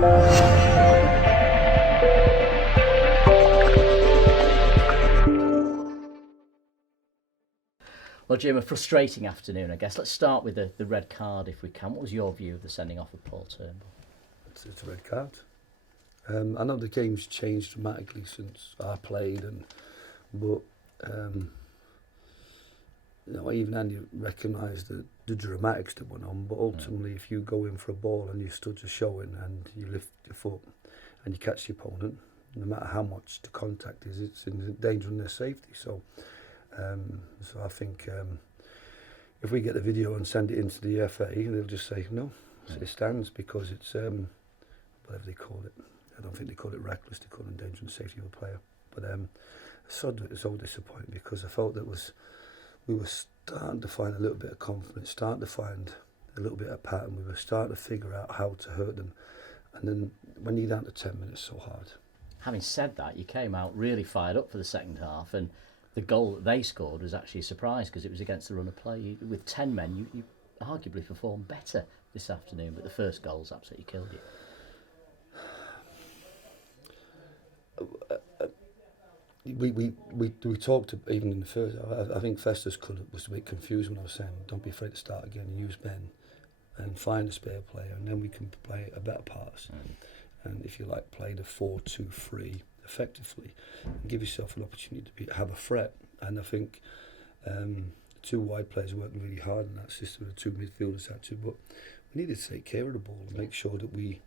Well, Jim, a frustrating afternoon, I guess. Let's start with the red card, if we can. What was your view of the sending off of Paul Turnbull? It's a red card. I know the game's changed dramatically since I played, but even Andy recognised the dramatics that went on. But ultimately, if you go in for a ball and you stood to showing and you lift your foot and you catch the opponent, no matter how much the contact is, it's in danger of their safety. So I think if we get the video and send it into the FA, they'll just say no, it stands because it's whatever they call it. I don't think they call it reckless, they call it endangering the safety of a player. But it's so disappointing because I felt that we were starting to find a little bit of confidence, starting to find a little bit of pattern. We were starting to figure out how to hurt them. And then when you're down to 10 minutes, so hard. Having said that, you came out really fired up for the second half, and the goal that they scored was actually a surprise because it was against the run of play. With 10 men, you arguably performed better this afternoon, but the first goal's absolutely killed you. We talked even in the first. I think Festus was a bit confused when I was saying don't be afraid to start again and use men and find a spare player, and then we can play a better pass. And if you like, play the 4-2-3 effectively and give yourself an opportunity to have a threat. And I think two wide players worked really hard in that system. The two midfielders had to, but we needed to take care of the ball and make sure that we,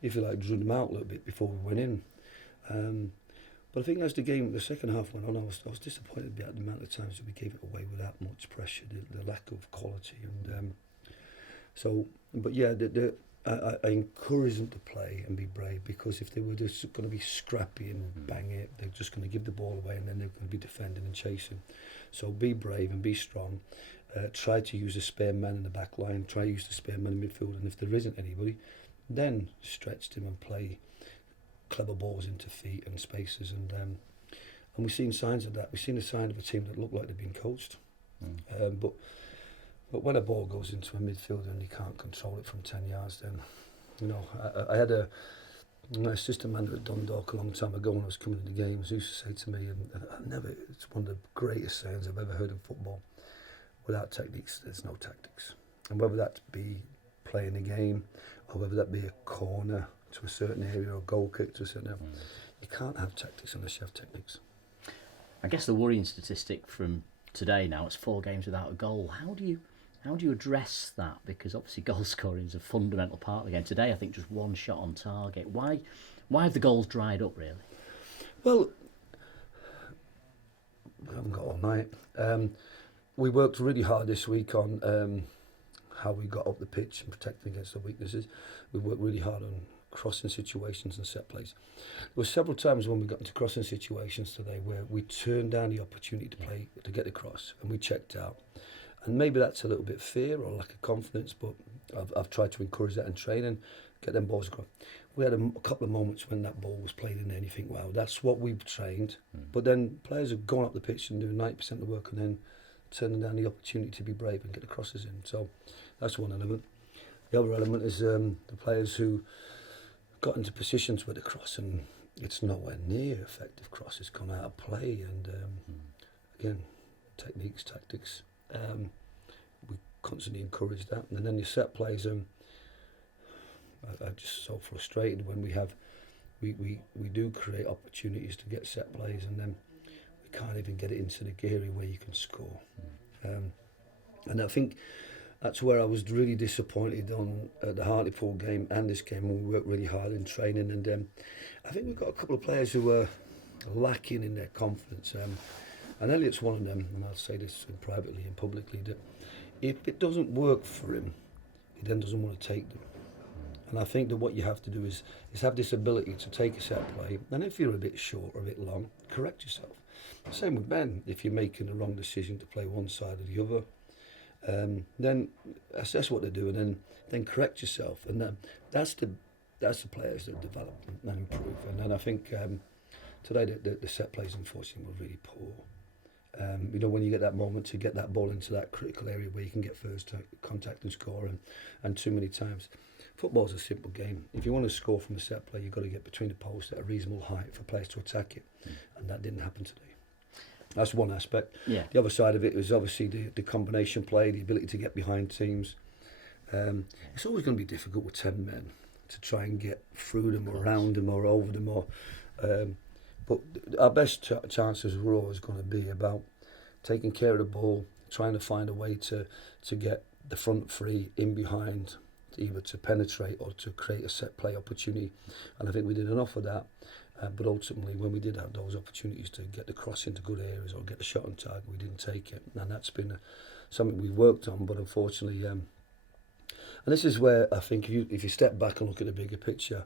if you like, drew them out a little bit before we went in. But I think as the second half went on, I was disappointed about the amount of times that we gave it away without much pressure, the lack of quality, and I encourage them to play and be brave, because if they were just going to be scrappy and bang it, they're just going to give the ball away and then they're going to be defending and chasing. So be brave and be strong. Try to use the spare man in the back line. Try to use the spare man in midfield, and if there isn't anybody, then stretch them and play clever balls into feet and spaces, and we've seen signs of that. We've seen a sign of a team that look like they've been coached, but when a ball goes into a midfielder and you can't control it from 10 yards, then I had a assistant manager at Dundalk a long time ago when I was coming to the games, who used to say to me, and it's one of the greatest sayings I've ever heard in football: without techniques, there's no tactics. And whether that be playing a game or whether that be a corner to a certain area or a goal kick to a certain area, you can't have tactics unless you have techniques. I guess the worrying statistic from today now, it's 4 games without a goal. How do you address that? Because obviously goal scoring is a fundamental part of the game. Today I think just 1 shot on target. Why have the goals dried up, really? Well, we haven't got all night. We worked really hard this week on how we got up the pitch and protecting against the weaknesses. We worked really hard on crossing situations and set plays. There were several times when we got into crossing situations today where we turned down the opportunity to get across, and we checked out. And maybe that's a little bit fear or lack of confidence, but I've tried to encourage that in training, get them balls across. We had a couple of moments when that ball was played in there and you think, wow, that's what we've trained. But then players have gone up the pitch and doing 90% of the work and then turning down the opportunity to be brave and get the crosses in. So that's one element. The other element is the players who got into positions with the cross and it's nowhere near effective cross. It's gone out of play, and again, techniques, tactics. We constantly encourage that, and then your set plays. I'm just so frustrated when we do create opportunities to get set plays, and then we can't even get it into the area where you can score. And I think that's where I was really disappointed on the Hartlepool game and this game, when we worked really hard in training, and I think we've got a couple of players who were lacking in their confidence. And Elliot's one of them, and I'll say this privately and publicly, that if it doesn't work for him, he then doesn't want to take them. And I think that what you have to do is have this ability to take a set play, and if you're a bit short or a bit long, correct yourself. Same with Ben. If you're making the wrong decision to play one side or the other, then assess what they're doing and then correct yourself. And that's the players that develop and improve. And then I think today the set plays, unfortunately, were really poor. When you get that moment to get that ball into that critical area where you can get first contact and score, and too many times football's a simple game. If you want to score from a set play, you've got to get between the posts at a reasonable height for players to attack it, and that didn't happen today. That's one aspect. Yeah. The other side of it was obviously the combination play, the ability to get behind teams. It's always going to be difficult with 10 men to try and get through them or around them or over them. But our best chances were always going to be about taking care of the ball, trying to find a way to get the front three in behind, either to penetrate or to create a set play opportunity. And I think we did enough of that. But ultimately, when we did have those opportunities to get the cross into good areas or get the shot on target, we didn't take it. And that's been something we worked on, but unfortunately... and this is where I think if you step back and look at the bigger picture,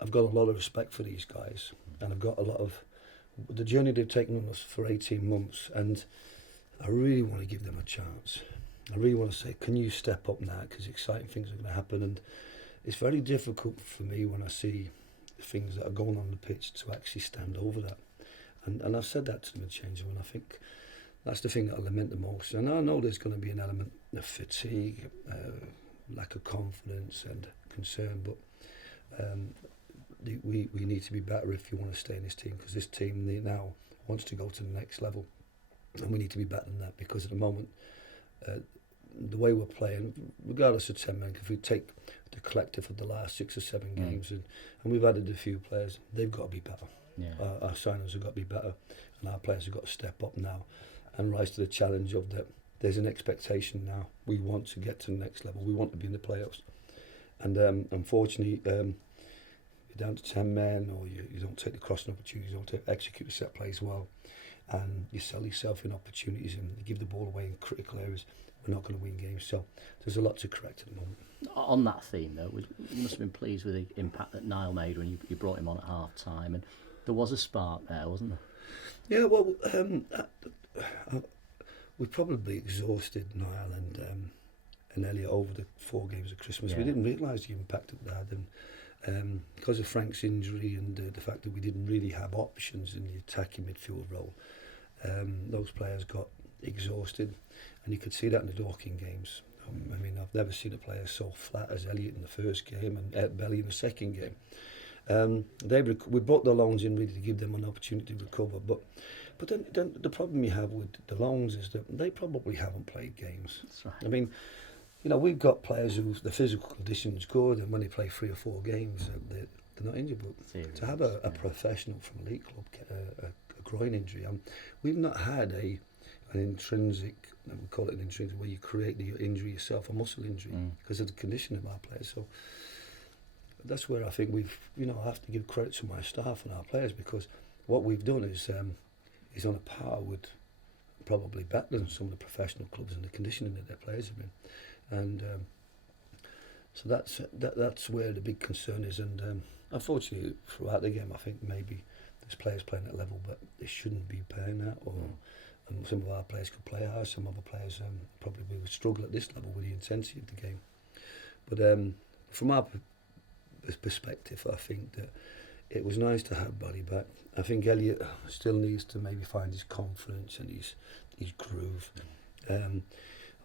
I've got a lot of respect for these guys. And I've got a lot of... The journey they've taken on us for 18 months, and I really want to give them a chance. I really want to say, can you step up now? Because exciting things are going to happen. And it's very difficult for me when I see things that are going on the pitch to actually stand over that. And I've said that to them in changing room, and I think that's the thing that I lament the most. And I know there's going to be an element of fatigue, lack of confidence and concern, but we need to be better if you want to stay in this team, because this team now wants to go to the next level, and we need to be better than that, because at the moment the way we're playing, regardless of 10 men, if we take the collective of the last 6 or 7 games, and we've added a few players, they've got to be better. Yeah. Our signings have got to be better, and our players have got to step up now and rise to the challenge of that. There's an expectation now. We want to get to the next level. We want to be in the playoffs. And unfortunately, you're down to 10 men, or you don't take the crossing opportunities, you don't execute the set plays well, and you sell yourself in opportunities and you give the ball away in critical areas. We're not going to win games. So there's a lot to correct at the moment. On that theme, though, you must have been pleased with the impact that Niall made when you brought him on at half time, and there was a spark there, wasn't there? Yeah, well, we probably exhausted Niall and Elliot over the 4 games of Christmas. Yeah. We didn't realise the impact of that, and because of Frank's injury and the fact that we didn't really have options in the attacking midfield role, those players got exhausted, and you could see that in the Dorking games. I mean, I've never seen a player so flat as Elliot in the first game and Belly in the second game. We brought the loans in really to give them an opportunity to recover, but then the problem you have with the loans is that they probably haven't played games. That's right. I mean, we've got players who the physical condition is good, and when they play 3 or 4 games, they're not injured. But to have a professional from a league club get a groin injury, we've not had an intrinsic, we call it an intrinsic, where you create the injury yourself, a muscle injury, because of the condition of our players. So that's where I think I have to give credit to my staff and our players, because what we've done is on a par with, probably better than some of the professional clubs and the conditioning that their players have been. And so that's where the big concern is. And unfortunately, throughout the game, I think maybe there's players playing at level, but they shouldn't be playing that. And some of our players could play hard. Some other players probably would struggle at this level with the intensity of the game. But from our perspective, I think that it was nice to have Buddy back. I think Elliot still needs to maybe find his confidence and his groove.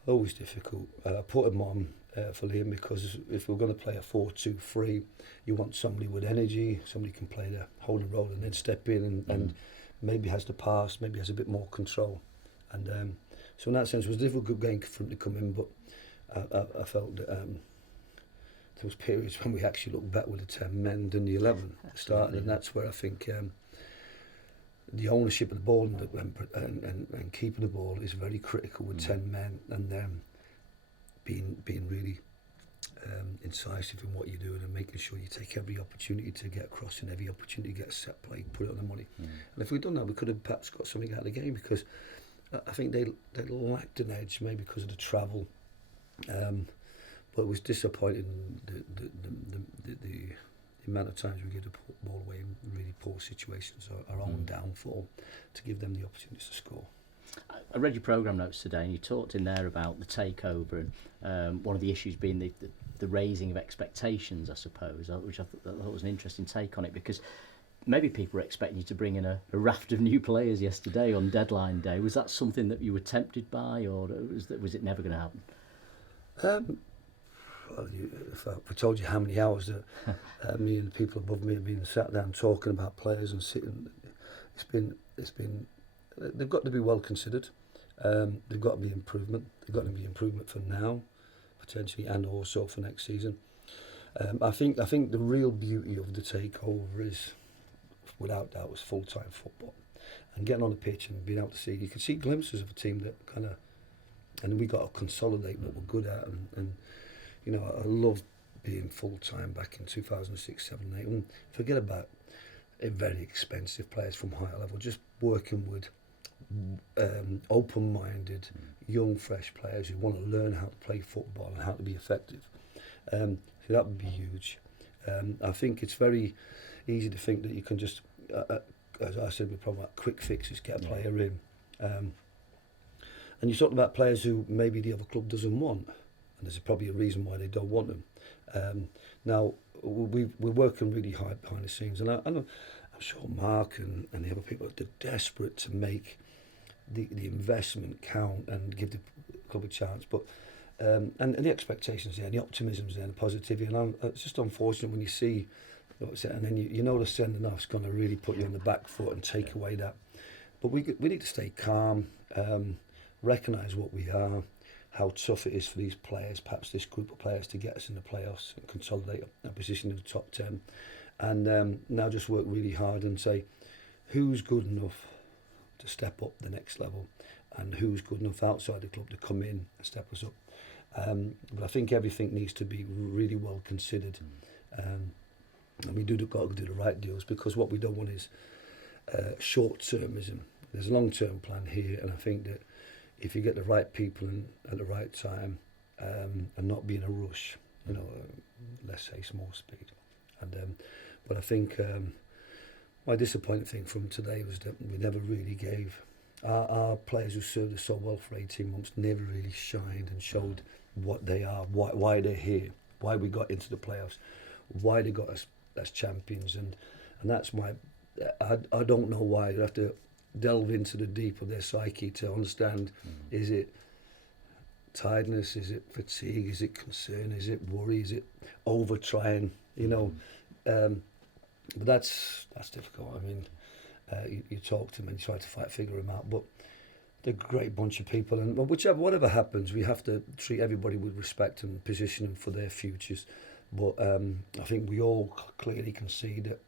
Always difficult. I put him on for Liam, because if we're going to play a 4-2-3, you want somebody with energy, somebody who can play the holding role and then step in and maybe has the pass, maybe has a bit more control. And so in that sense, it was a difficult game for him to come in, but I felt that there was periods when we actually looked better with the 10 men than the 11 at the start, and that's where I think the ownership of the ball and keeping the ball is very critical with 10 men, and being really incisive in what you're doing and making sure you take every opportunity to get across and every opportunity to get a set play, put it on the money. And if we'd done that, we could have perhaps got something out of the game, because I think they lacked an edge, maybe because of the travel. But it was disappointing the amount of times we give the ball away in really poor situations, our own downfall, to give them the opportunity to score. I read your programme notes today, and you talked in there about the takeover, and one of the issues being the raising of expectations, I suppose, which I thought was an interesting take on it, because maybe people were expecting you to bring in a raft of new players yesterday on deadline day. Was that something that you were tempted by, or was it never going to happen? Well, if I told you how many hours that me and the people above me have been sat down talking about players and sitting, it's been. They've got to be well considered. They've got to be improvement. They've got to be improvement for now, potentially, and also for next season. I think the real beauty of the takeover is, without doubt, was full-time football, and getting on the pitch and being able to see. You can see glimpses of a team that kind of, and we got to consolidate what we're good at, and you know, I love being full-time back in 2006, 7, 8, and forget about very expensive players from higher level, just working with open-minded, young, fresh players who want to learn how to play football and how to be effective. So that would be huge. I think it's very easy to think that you can just, as I said, we're probably about quick fixes, get a player in. And you talk about players who maybe the other club doesn't want, and there's probably a reason why they don't want them. Now, we're working really hard behind the scenes, and I'm sure Mark and the other people are desperate to make the investment count and give the club a chance. But and the expectations there, and the optimism's there, and the positivity. And it's just unfortunate when you see, and then you know the sending off's going to really put you on the back foot and take away that. But we need to stay calm, recognise what we are, how tough it is for these players, perhaps this group of players, to get us in the playoffs and consolidate our position in the top 10. And now just work really hard and say, who's good enough to step up the next level, and who's good enough outside the club to come in and step us up. But I think everything needs to be really well considered. And we got to do the right deals, because what we don't want is short-termism. There's a long-term plan here, and I think that if you get the right people in at the right time, and not be in a rush, you know, let's say small speed. And but I think my disappointing thing from today was that we never really gave our players who served us so well for 18 months, never really shined and showed what they are, why they're here, why we got into the playoffs, why they got us as champions, and that's my. I don't know why. You have to delve into the deep of their psyche to understand. Is it tiredness? Is it fatigue? Is it concern? Is it worry? Is it over trying? You know, but that's difficult. I mean, you talk to them and you try to figure them out, but they're a great bunch of people, and whatever happens, we have to treat everybody with respect and position them for their futures. But I think we all clearly can see that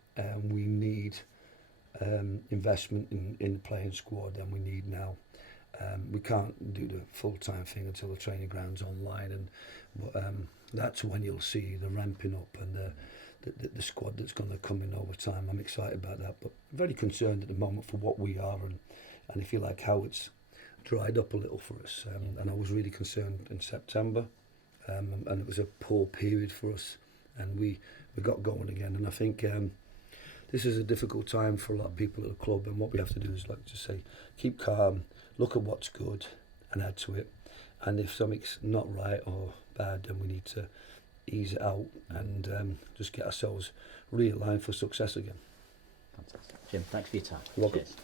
we need investment in the playing squad, and we need now. We can't do the full-time thing until the training ground's online, but that's when you'll see the ramping up and the squad that's going to come in over time. I'm excited about that, but very concerned at the moment for what we are and if you like, how it's dried up a little for us. And I was really concerned in September, and it was a poor period for us, and we got going again. And I think this is a difficult time for a lot of people at the club, and what we have to do is, like, just say, keep calm, look at what's good and add to it. And if something's not right or bad, then we need to ease it out and just get ourselves realigned for success again. Fantastic. Jim, thanks for your time. You're welcome. Cheers.